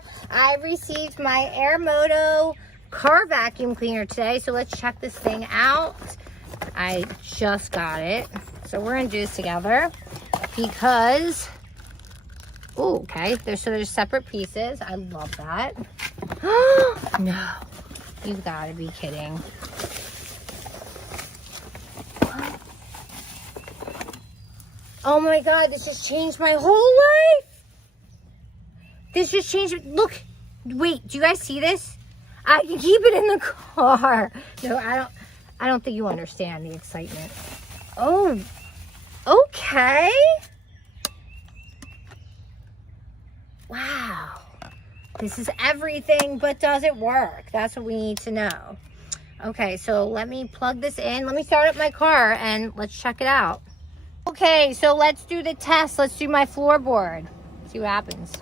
here. I received my Airmoto car vacuum cleaner today, so let's check this thing out. I just got it, so we're gonna do this together because, oh, okay, there's separate pieces. I love that. No, you've got to be kidding. Oh my God, this just changed my whole life. This just changed it. Look, wait, do you guys see this? I can keep it in the car. No, I don't think you understand the excitement. Oh, okay. Wow. This is everything, but does it work? That's what we need to know. Okay, so let me plug this in. Let me start up my car and let's check it out. Okay, so let's do the test. Let's do my floorboard. See what happens.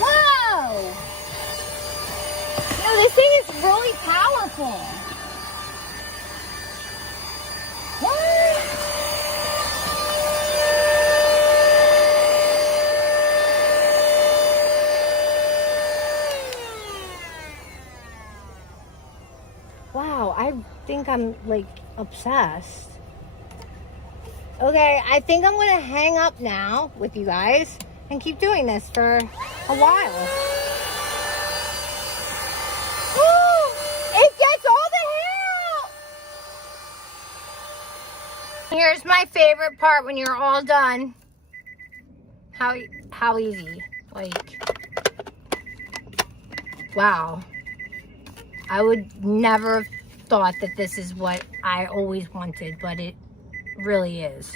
Whoa! No, this thing is really powerful. What? Wow, I think I'm like obsessed. Okay, I think I'm gonna hang up now with you guys and keep doing this for a while. Ooh, it gets all the hair out. Here's my favorite part when you're all done. How easy, like, wow. I would never have thought that this is what I always wanted, but it really is.